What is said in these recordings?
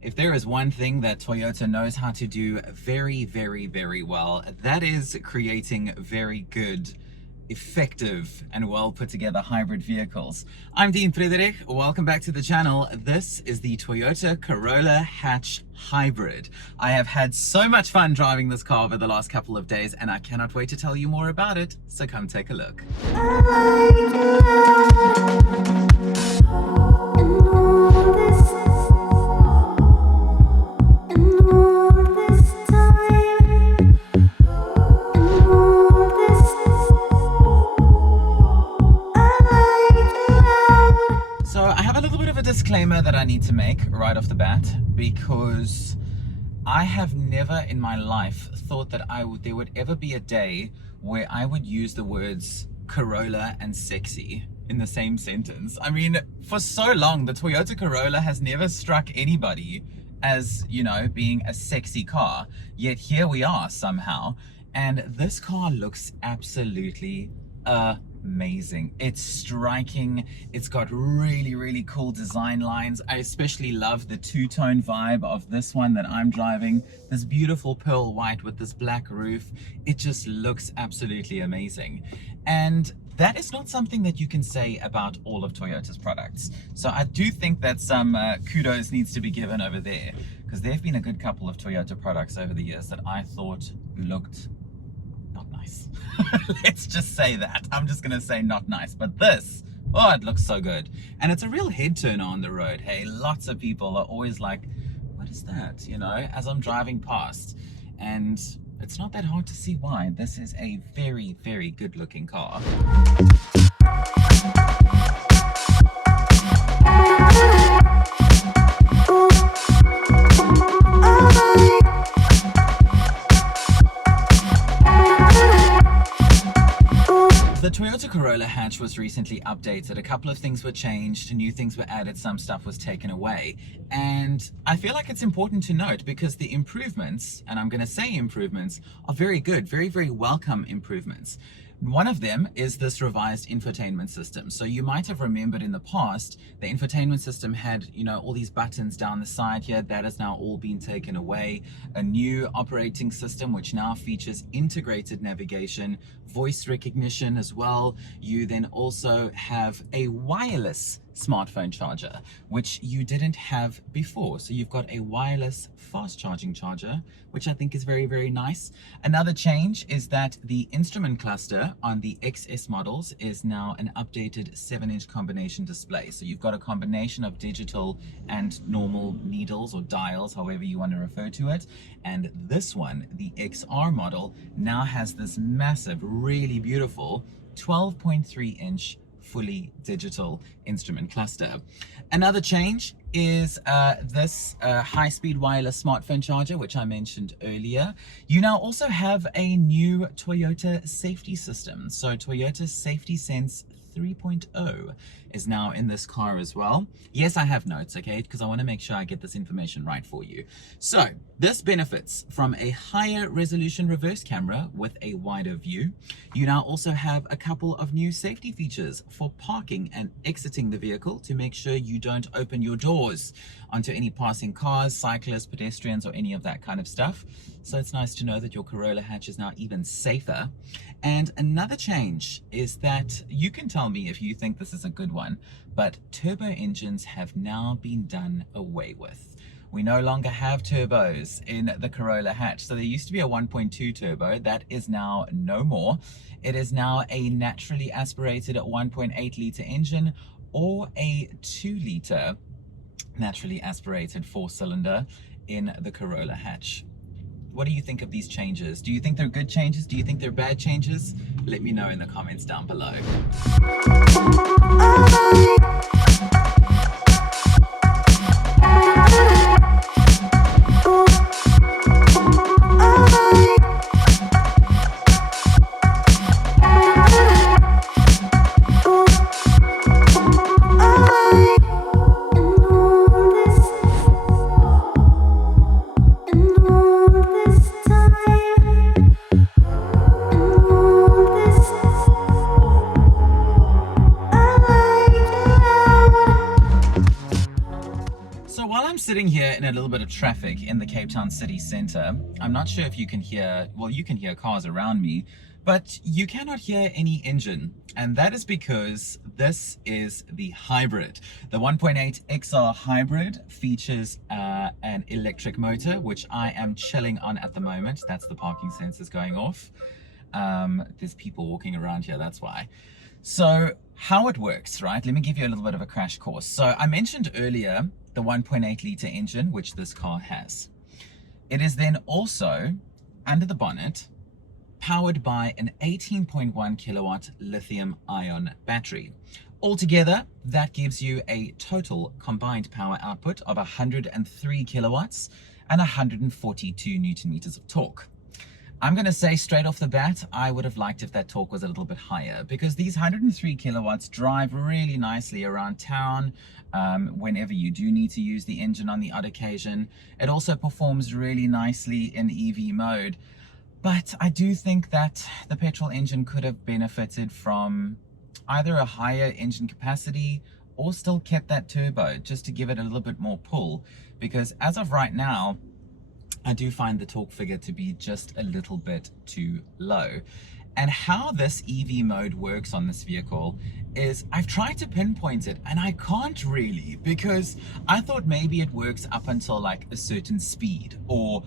If there is one thing that Toyota knows how to do very, very, very well, that is creating very good, effective, and well put together hybrid vehicles. I'm Dean Friederich. Welcome back to the channel. This is the Toyota Corolla Hatch Hybrid. I have had so much fun driving this car over the last couple of days, and I cannot wait to tell you more about it. So come take a look. Disclaimer that I need to make right off the bat, because I have never in my life thought that there would ever be a day where I would use the words Corolla and sexy in the same sentence. I mean, for so long the Toyota Corolla has never struck anybody as, you know, being a sexy car, yet here we are somehow, and this car looks absolutely amazing. It's striking. It's got really, really cool design lines. I especially love the two-tone vibe of this one that I'm driving. This beautiful pearl white with this black roof. It just looks absolutely amazing. And that is not something that you can say about all of Toyota's products. So I do think that some kudos needs to be given over there, because there have been a good couple of Toyota products over the years that I thought looked not nice. Let's just say that. I'm just gonna say not nice, but this, oh, it looks so good. And it's a real head turner on the road. Hey, lots of people are always like, what is that, you know, as I'm driving past, and it's not that hard to see why. This is a very, very good looking car. The Toyota Corolla Hatch was recently updated. A couple of things were changed, new things were added, some stuff was taken away. And I feel like it's important to note, because the improvements, and I'm going to say improvements, are very good, very, very welcome improvements. One of them is this revised infotainment system. So you might have remembered in the past, the infotainment system had, you know, all these buttons down the side here. That has now all been taken away. A new operating system, which now features integrated navigation, voice recognition as well. You then also have a wireless smartphone charger, which you didn't have before. So you've got a wireless fast charging charger, which I think is very, very nice. Another change is that the instrument cluster on the XS models is now an updated 7-inch combination display. So you've got a combination of digital and normal needles or dials, however you want to refer to it. And this one, the XR model, now has this massive, really beautiful 12.3-inch fully digital instrument cluster. Another change is this high-speed wireless smartphone charger, which I mentioned earlier. You now also have a new Toyota safety system. So Toyota Safety Sense 3.0 is now in this car as well. Yes, I have notes, okay, because I want to make sure I get this information right for you. So this benefits from a higher resolution reverse camera with a wider view. You now also have a couple of new safety features for parking and exiting the vehicle to make sure you don't open your doors onto any passing cars, cyclists, pedestrians, or any of that kind of stuff. So it's nice to know that your Corolla Hatch is now even safer. And another change is that, you can tell me if you think this is a good one, but turbo engines have now been done away with. We no longer have turbos in the Corolla Hatch. So there used to be a 1.2 turbo. That is now no more. It is now a naturally aspirated 1.8 litre engine, or a 2 litre naturally aspirated 4-cylinder in the Corolla Hatch. What do you think of these changes? Do you think they're good changes? Do you think they're bad changes? Let me know in the comments down below. here in a little bit of traffic in the Cape Town city center. I'm not sure if you can hear, well, you can hear cars around me, but you cannot hear any engine. And that is because this is the hybrid. The 1.8 XR hybrid features an electric motor, which I am chilling on at the moment. That's the parking sensors going off. There's people walking around here, that's why. So how it works, right? Let me give you a little bit of a crash course. So I mentioned earlier the 1.8 litre engine, which this car has. It is then also under the bonnet, powered by an 18.1 kilowatt lithium ion battery. Altogether, that gives you a total combined power output of 103 kilowatts and 142 newton meters of torque. I'm going to say straight off the bat, I would have liked if that torque was a little bit higher, because these 103 kilowatts drive really nicely around town whenever you do need to use the engine on the odd occasion. It also performs really nicely in EV mode. But I do think that the petrol engine could have benefited from either a higher engine capacity or still kept that turbo just to give it a little bit more pull, because as of right now, I do find the torque figure to be just a little bit too low. And how this EV mode works on this vehicle is I've tried to pinpoint it and I can't really, because I thought maybe it works up until like a certain speed or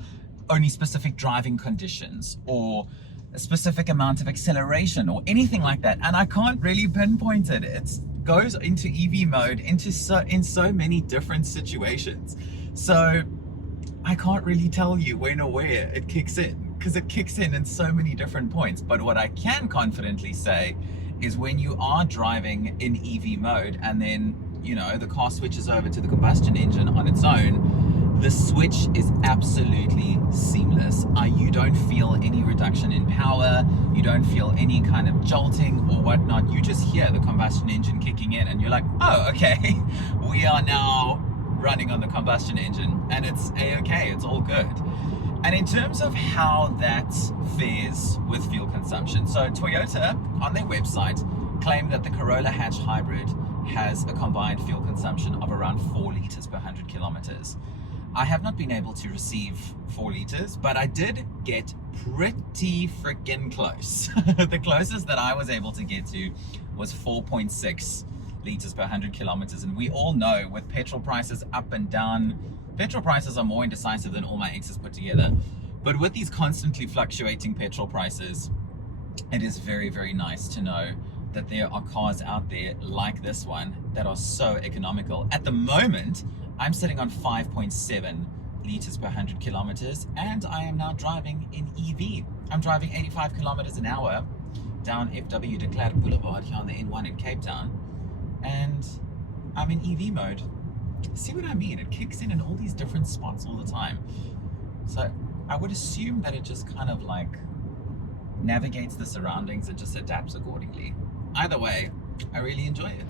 only specific driving conditions or a specific amount of acceleration or anything like that, and I can't really pinpoint it. It goes into EV mode in so many different situations, so I can't really tell you when or where it kicks in, because it kicks in so many different points. But what I can confidently say is when you are driving in EV mode and then, you know, the car switches over to the combustion engine on its own, the switch is absolutely seamless. You don't feel any reduction in power, you don't feel any kind of jolting or whatnot. You just hear the combustion engine kicking in and you're like, oh, okay, we are now running on the combustion engine, and it's a-okay, it's all good. And in terms of how that fares with fuel consumption, so Toyota on their website claim that the Corolla Hatch Hybrid has a combined fuel consumption of around 4 liters per 100 kilometers. I have not been able to receive 4 liters, but I did get pretty freaking close. The closest that I was able to get to was 4.6 liters per 100 kilometers. And we all know with petrol prices up and down, petrol prices are more indecisive than all my exes put together. But with these constantly fluctuating petrol prices, it is very, very nice to know that there are cars out there like this one that are so economical. At the moment, I'm sitting on 5.7 liters per 100 kilometers, and I am now driving in EV. I'm driving 85 kilometers an hour down FW de Klerk Boulevard here on the N1 in Cape Town, and I'm in EV mode. See what I mean? It kicks in all these different spots all the time. So I would assume that it just kind of like navigates the surroundings and just adapts accordingly. Either way, I really enjoy it.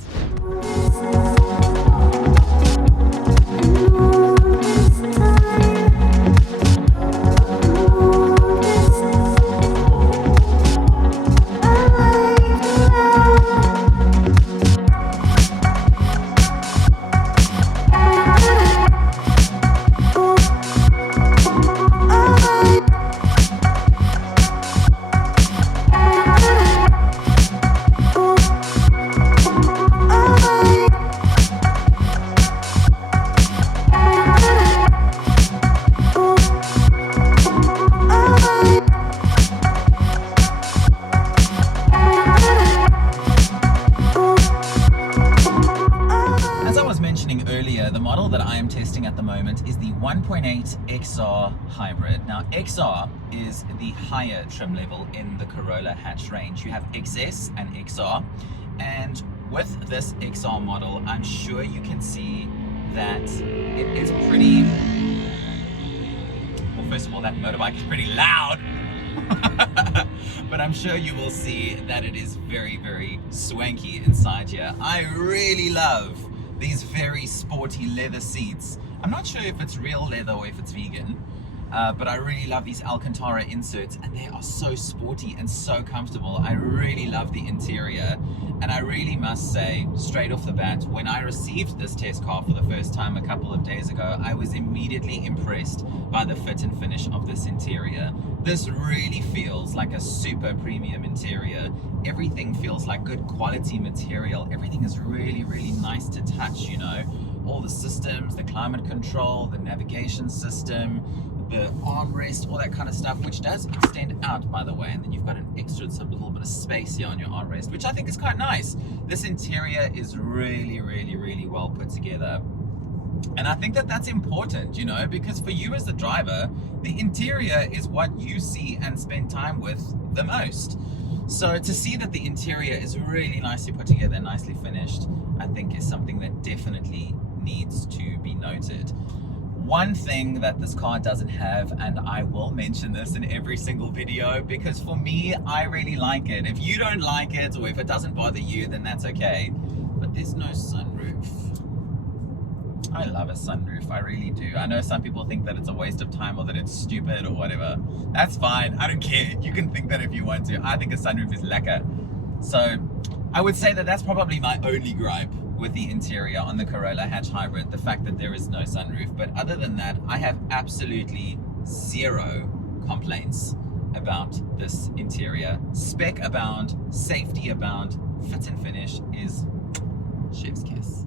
The model that I am testing at the moment is the 1.8 XR Hybrid. Now, XR is the higher trim level in the Corolla Hatch range. You have XS and XR, and with this XR model, I'm sure you can see that it is pretty... Well, first of all, that motorbike is pretty loud. But I'm sure you will see that it is very, very swanky inside here. I really love these very sporty leather seats. I'm not sure if it's real leather or if it's vegan, But I really love these Alcantara inserts, and they are so sporty and so comfortable. I really love the interior, and I really must say, straight off the bat, when I received this test car for the first time a couple of days ago, I was immediately impressed by the fit and finish of this interior. This really feels like a super premium interior. Everything feels like good quality material. Everything is really, really nice to touch, you know. All the systems, the climate control, the navigation system, the armrest, all that kind of stuff, which does extend out, by the way, and then you've got an extra little bit of space here on your armrest, which I think is quite nice. This interior is really, really, really well put together. And I think that that's important, you know, because for you as the driver, the interior is what you see and spend time with the most. So to see that the interior is really nicely put together and nicely finished, I think is something that definitely needs to be noted. One thing that this car doesn't have, and I will mention this in every single video, because for me, I really like it. If you don't like it, or if it doesn't bother you, then that's okay. But there's no sunroof. I love a sunroof, I really do. I know some people think that it's a waste of time or that it's stupid or whatever. That's fine, I don't care. You can think that if you want to. I think a sunroof is lekker. So I would say that that's probably my only gripe with the interior on the Corolla Hatch Hybrid, the fact that there is no sunroof. But other than that, I have absolutely zero complaints about this interior. Spec abound, safety abound, fit and finish is chef's kiss.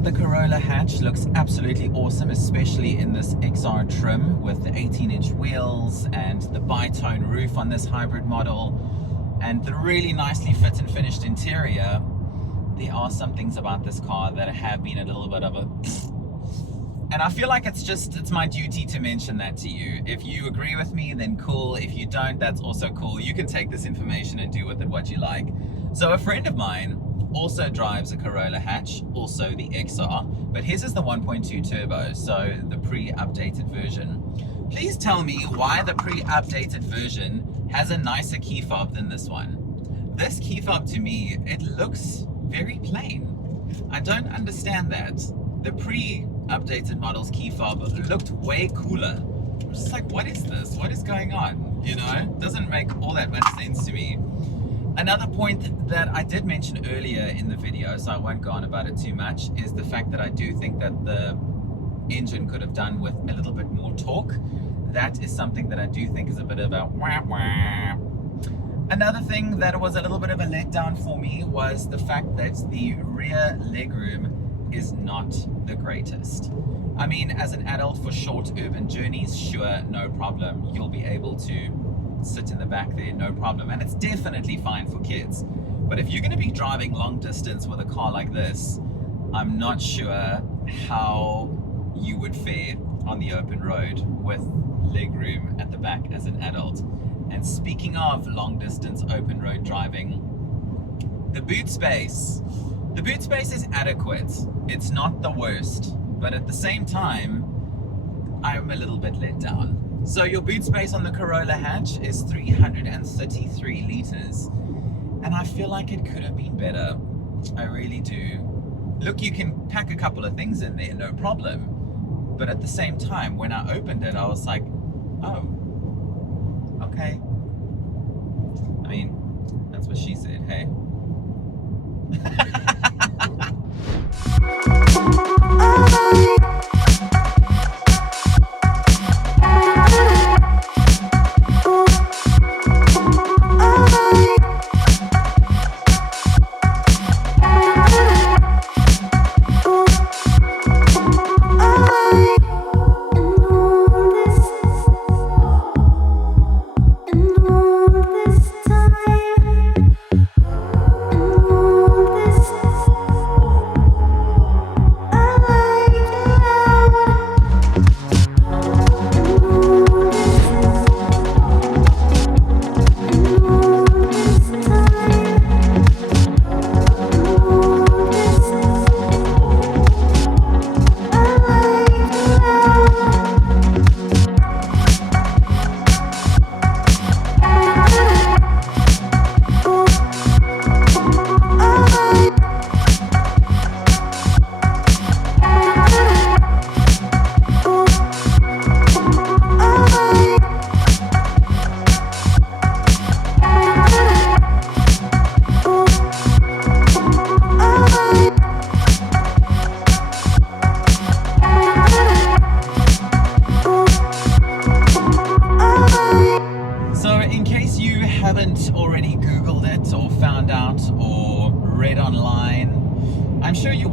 The Corolla Hatch looks absolutely awesome, especially in this XR trim with the 18-inch wheels and the bi-tone roof on this hybrid model and the really nicely fit and finished interior. There are some things about this car that have been a little bit of a and I feel like it's my duty to mention that to you. If you agree with me, then cool. If you don't, that's also cool. You can take this information and do with it what you like. So a friend of mine also drives a Corolla Hatch, also the XR, but his is the 1.2 turbo, so the pre-updated version. Please tell me why the pre-updated version has a nicer key fob than this one. This key fob, to me, it looks very plain. I don't understand that. The pre-updated model's key fob looked way cooler. I'm just like, what is this? What is going on? You know, it doesn't make all that much sense to me. Another point that I did mention earlier in the video, so I won't go on about it too much, is the fact that I do think that the engine could have done with a little bit more torque. That is something that I do think is a bit of a wah wah. Another thing that was a little bit of a letdown for me was the fact that the rear legroom is not the greatest. I mean, as an adult for short urban journeys, sure, no problem. You'll be able to sit in the back there, no problem, and it's definitely fine for kids. But if you're going to be driving long distance with a car like this, I'm not sure how you would fare on the open road with legroom at the back as an adult. And speaking of long distance open road driving, the boot space is adequate. It's not the worst, but at the same time, I'm a little bit let down. So your boot space on the Corolla Hatch is 333 liters, and I feel like it could have been better. I really do. Look, you can pack a couple of things in there, no problem. But at the same time, when I opened it, I was like, oh, okay. I mean, that's what she said, hey?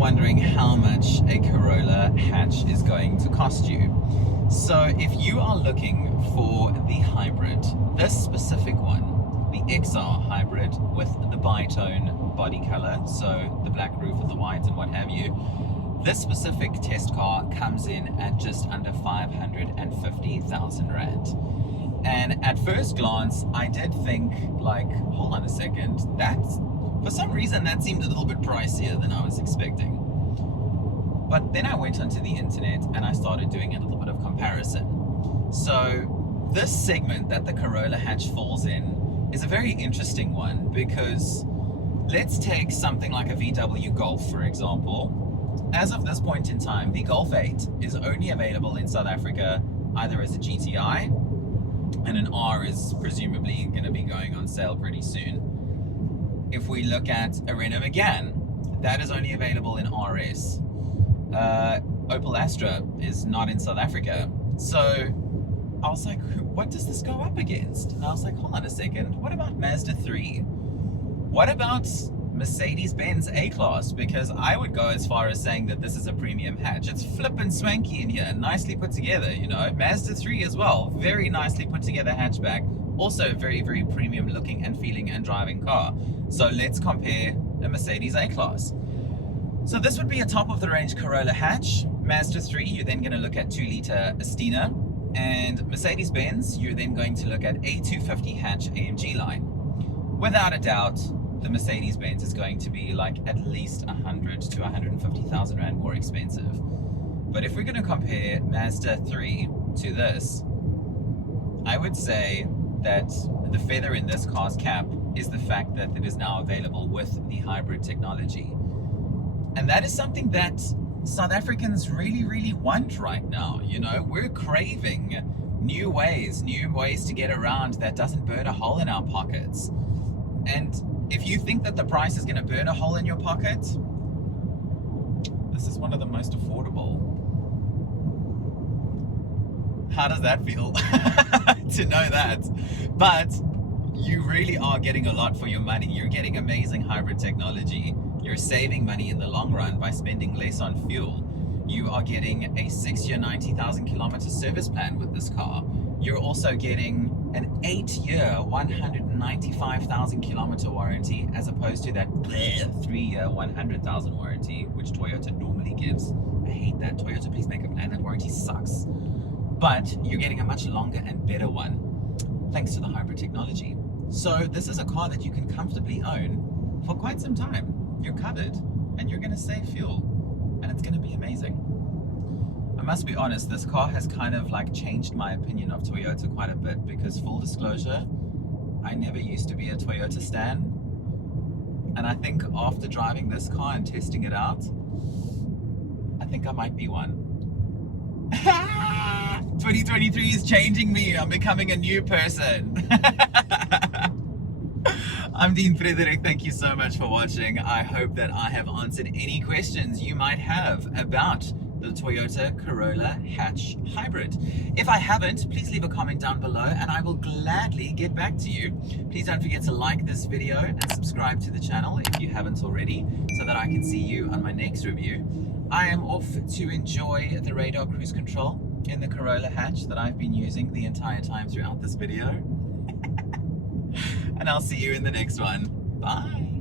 wondering how much a Corolla Hatch is going to cost you. So if you are looking for the hybrid, this specific one, the XR hybrid with the bitone body color, so the black roof with the white and what have you, this specific test car comes in at just under 550,000 Rand. And at first glance, I did think, like, hold on a second, for some reason that seemed a little bit pricier than I was expecting. But then I went onto the internet and I started doing a little bit of comparison. So this segment that the Corolla Hatch falls in is a very interesting one, because let's take something like a VW Golf, for example. As of this point in time, the Golf 8 is only available in South Africa either as a GTI, and an R is presumably going to be going on sale pretty soon. If we look at a Renault Megane, that is only available in RS. Opel Astra is not in South Africa. So I was like, what does this go up against? And I was like, hold on a second, what about Mazda 3? What about Mercedes-Benz A-Class? Because I would go as far as saying that this is a premium hatch. It's flippin' swanky in here, nicely put together, you know. Mazda 3 as well, very nicely put together hatchback. Also very, very premium looking and feeling and driving car. So let's compare a Mercedes A-Class. So this would be a top of the range Corolla Hatch. Mazda 3, you're then going to look at 2-litre Astina. And Mercedes-Benz, you're then going to look at A250 hatch AMG line. Without a doubt, the Mercedes-Benz is going to be like at least 100 to 150,000 Rand more expensive. But if we're going to compare Mazda 3 to this, I would say that the feather in this car's cap is the fact that it is now available with the hybrid technology. And that is something that South Africans really, really want right now. You know, we're craving new ways to get around that doesn't burn a hole in our pockets. And if you think that the price is going to burn a hole in your pocket, this is one of the most affordable. How does that feel to know that? But you really are getting a lot for your money. You're getting amazing hybrid technology. You're saving money in the long run by spending less on fuel. You are getting a 6-year, 90,000 kilometer service plan with this car. You're also getting an 8-year, 195,000 kilometer warranty, as opposed to that 3-year, 100,000 warranty, which Toyota normally gives. I hate that. Toyota, please make a plan. That warranty sucks. But you're getting a much longer and better one, thanks to the hybrid technology. So this is a car that you can comfortably own for quite some time. You're covered, and you're going to save fuel, and it's going to be amazing. I must be honest, this car has kind of like changed my opinion of Toyota quite a bit, because full disclosure, I never used to be a Toyota stan, and I think after driving this car and testing it out, I think I might be one. 2023 is changing me. I'm becoming a new person. I'm Dean Friederich. Thank you so much for watching. I hope that I have answered any questions you might have about the Toyota Corolla Hatch Hybrid. If I haven't, please leave a comment down below and I will gladly get back to you. Please don't forget to like this video and subscribe to the channel if you haven't already, so that I can see you on my next review. I am off to enjoy the radar cruise control in the Corolla Hatch that I've been using the entire time throughout this video. And I'll see you in the next one. Bye.